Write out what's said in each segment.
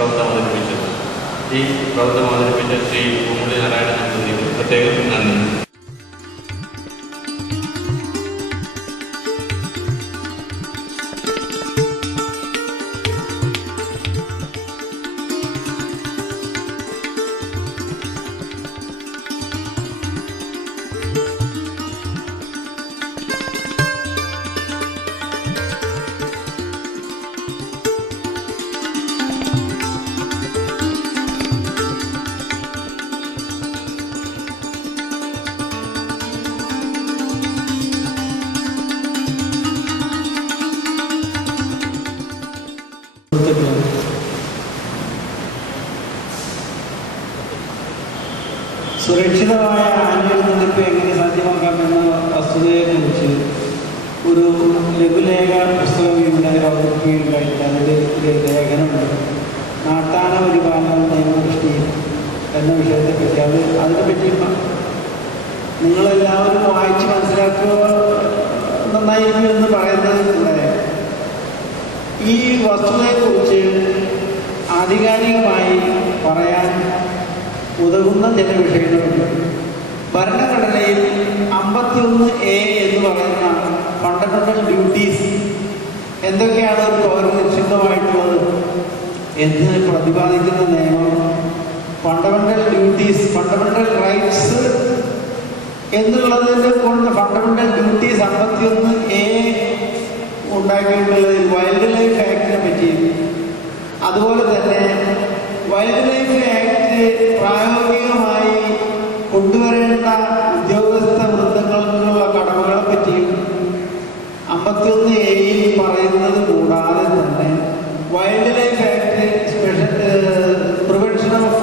പ്രവർത്തനം അവതരിപ്പിച്ചത്. ഈ പ്രവർത്തനം അവതരിപ്പിച്ച ശ്രീ പൂമുള്ളി നാരായണൻ നമ്പൂതിരിക്ക് പ്രത്യേകം നന്ദി. സുരക്ഷിതമായ ആനുകൂല്യനിരപ്പ് എങ്ങനെ സാധ്യമാക്കാമെന്ന വസ്തുതയെക്കുറിച്ച് ഒരു ലഘുലേഖ പുസ്തകം ഇവിടെ അവതരിപ്പിക്കുകയുണ്ടായി. അതിൽ ഒരു ലേഖനമുണ്ട്, നാട്ടാന പരിപാലനം നിയമദൃഷ്ടി എന്ന വിഷയത്തെപ്പറ്റി. അതിനെപ്പറ്റി നിങ്ങളെല്ലാവരും വായിച്ച് മനസ്സിലാക്കുക നന്നായിരിക്കും എന്ന് പറയുന്നത്. ഈ വസ്തുതയെക്കുറിച്ച് ആധികാരികമായി പറയാൻ ഉതകുന്ന ചില വിഷയങ്ങളുണ്ട്. ഭരണഘടനയിൽ 51A എന്ന് പറയുന്ന ഫണ്ടമെന്റൽ ഡ്യൂട്ടീസ് എന്തൊക്കെയാണ് ഒരു പൗരന് നിശ്ചിതമായിട്ടുള്ളത് എന്ന് പ്രതിപാദിക്കുന്ന നിയമം ഫണ്ടമെന്റൽ ഡ്യൂട്ടീസ്, ഫണ്ടമെന്റൽ റൈറ്റ്സ് എന്നുള്ളതിന് കൊണ്ട് ഫണ്ടമെന്റൽ ഡ്യൂട്ടീസ് 51A ഉണ്ടാക്കിയിട്ടുള്ളത് വൈൽഡ് ലൈഫ് ആക്ടിനെ പറ്റി. അതുപോലെ തന്നെ വൈൽഡ് ലൈഫ് ആക്ട് പ്രായോഗികമായി കൊണ്ടുവരേണ്ട ഉദ്യോഗസ്ഥ വൃത്തങ്ങൾക്കുള്ള കടമകളെ പറ്റിയും 51A പറയുന്നത് കൂടാതെ തന്നെ wildlife act, special prevention of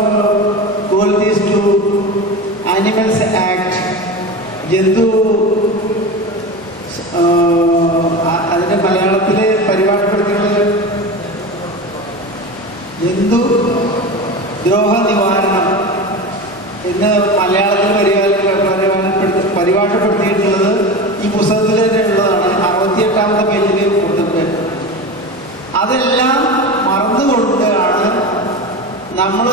cruelties to animals act, ജന്തു അതിൻ്റെ മലയാളത്തിൽ പരിഭാഷപ്പെടുത്തിയിട്ടുള്ളത് ജന്തു ദ്രോഹ നിവാരണം എന്ന് മലയാളത്തിൽ പരിഭാഷപ്പെടുത്തിയിട്ടുള്ളത് ഈ പുസ്തകത്തിൽ തന്നെ ഉള്ളതാണ്. 68ാമത്തെ പേജിൽ കൊടുത്തിട്ട് അതെല്ലാം മറന്നുകൊണ്ടാണ് നമ്മൾ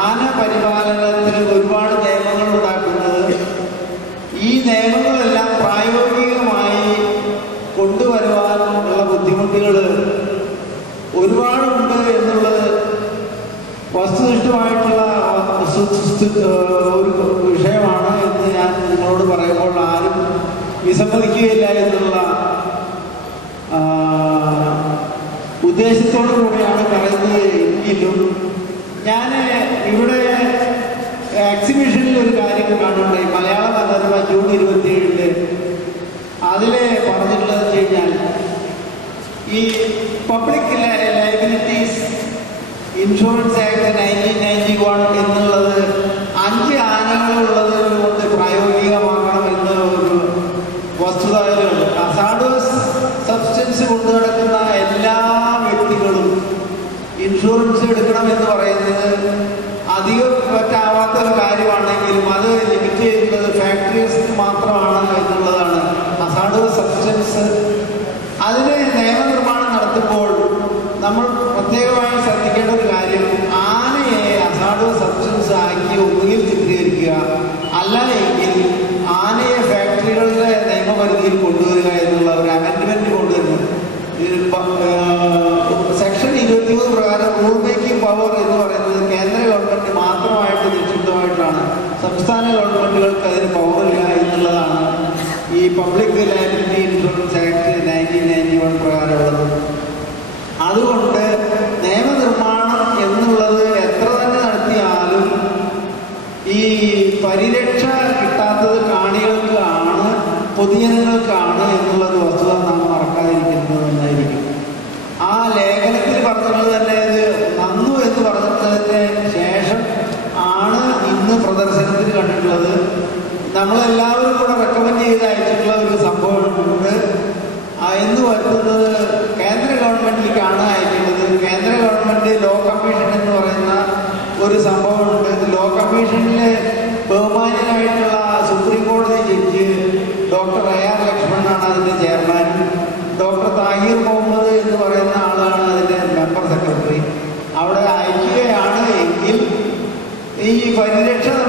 ആന പരിപാലനത്തിന് ഒരുപാട് നിയമങ്ങൾ ഉണ്ടാക്കുന്നത്. ഈ നിയമങ്ങളെല്ലാം പ്രായോഗികമായി കൊണ്ടുവരുവാനുള്ള ബുദ്ധിമുട്ടുകൾ ഒരുപാടുണ്ട് എന്നുള്ളത് വസ്തുനിഷ്ഠമായിട്ടുള്ള ഒരു വിഷയമാണ് എന്ന് ഞാൻ നിങ്ങളോട് പറയുമ്പോൾ ആരും വിസമ്മതിക്കുകയില്ല എന്നുള്ള ഉദ്ദേശത്തോടു കൂടിയാണ് പറയുന്നത്. എങ്കിലും ഞാൻ ഇവിടെ എക്സിബിഷനിൽ ഒരു കാര്യം കാണുന്നുണ്ടായി, മലയാള മനോരമ ജൂൺ 27 അതിൽ പറഞ്ഞിട്ടുള്ളതെന്ന് വെച്ച് കഴിഞ്ഞാൽ ഈ പബ്ലിക് ലയബിലിറ്റീസ് ഇൻഷുറൻസ് ആക്ട് 1991 എന്നുള്ളത് 5 ആനകളുള്ളത് കൊണ്ട് പ്രായോഗികമാക്കണം എന്ന ഒരു വസ്തുത അതിലുണ്ട്. അസാഡോസ് സബ്സ്റ്റൻസ് കൊണ്ടു നടക്കുന്ന എല്ലാ വ്യക്തികളും ഇൻഷുറൻസ് എടുക്കണം എന്ന് പറയുന്നത് അധികം പറ്റാവാത്ത ഒരു കാര്യമാണെങ്കിലും അത് ലിമിറ്റ് ചെയ്യുന്നത് ഫാക്ടറീസിന് മാത്രമാണ് എന്നുള്ളതാണ്. അസാഡോസ് സബ്സ്റ്റൻസ് അതിന് നിയമനിർമ്മാണം നടത്തുമ്പോൾ നമ്മൾ പ്രത്യേകമായി ശ്രദ്ധിക്കേണ്ട ഒരു കാര്യം, ആനയെ അസാഡോസ് സബ്സ്റ്റൻസ് ആക്കി ഒന്നുകിൽ ചിത്രീകരിക്കുക, അല്ല എങ്കിൽ ആനയെ ഫാക്ടറികളുടെ നിയമപരിധിയിൽ കൊണ്ടുവരിക എന്നുള്ള ഒരു അമെൻഡ്മെന്റ് കൊണ്ടുവരുന്നു. സെക്ഷൻ 23 പ്രകാരം റൂൾ മേക്കിംഗ് പവർ എന്ന് പറയുന്നത് കേന്ദ്ര ഗവൺമെന്റ് മാത്രമായിട്ട് നിക്ഷിപ്തമായിട്ടാണ്. സംസ്ഥാന ഗവൺമെന്റുകൾക്ക് അതിന് പവറില്ല എന്നുള്ളതാണ് ഈ പബ്ലിക് ലയബിലിറ്റി ഇൻഷുറൻസ് ആക്ട് 1991 പ്രകാരമുള്ളത്. അതുകൊണ്ട് നിയമനിർമ്മാണം എന്നുള്ളത് എത്ര തന്നെ നടത്തിയാലും ഈ പരിരക്ഷ കിട്ടാത്തത് കാണികൾക്കാണ്, പൊതുജനങ്ങൾക്കാണ് എന്നുള്ളത് വസ്തുത നാം മറക്കാതിരിക്കുന്നത് നന്നായിരിക്കും. ആ ലേഖനത്തിൽ പറഞ്ഞത് തന്നെ ഇത് നന്നു എന്ന് പറഞ്ഞതിന് ശേഷം ആണ് ഇന്ന് പ്രദർശനത്തിന് കണ്ടിട്ടുള്ളത്. നമ്മളെല്ലാവരും കൂടെ റെക്കമെൻഡ് ചെയ്ത് അയച്ചിട്ടുള്ള ഒരു സംഭവമുണ്ട്. എന്ന് വരുന്നത് കേന്ദ്ര ഗവൺമെന്റിലേക്കാണ് അയക്കുന്നത്. കേന്ദ്ര ഗവൺമെന്റ് ലോ കമ്മീഷൻ എന്ന് പറയുന്ന ഒരു സംഭവമുണ്ട്. ലോ കമ്മീഷനിലെ ബഹുമാന്യനായിട്ടുള്ള സുപ്രീം കോടതി ജഡ്ജി ഡോക്ടർ AR ലക്ഷ്മണനാണ് അതിൻ്റെ ചെയർമാൻ. ഡോക്ടർ താഹിർ മുഹമ്മദ് എന്ന് പറയുന്ന ആളാണ് അതിൻ്റെ മെമ്പർ സെക്രട്ടറി. അവിടെ ഈ പരിരക്ഷ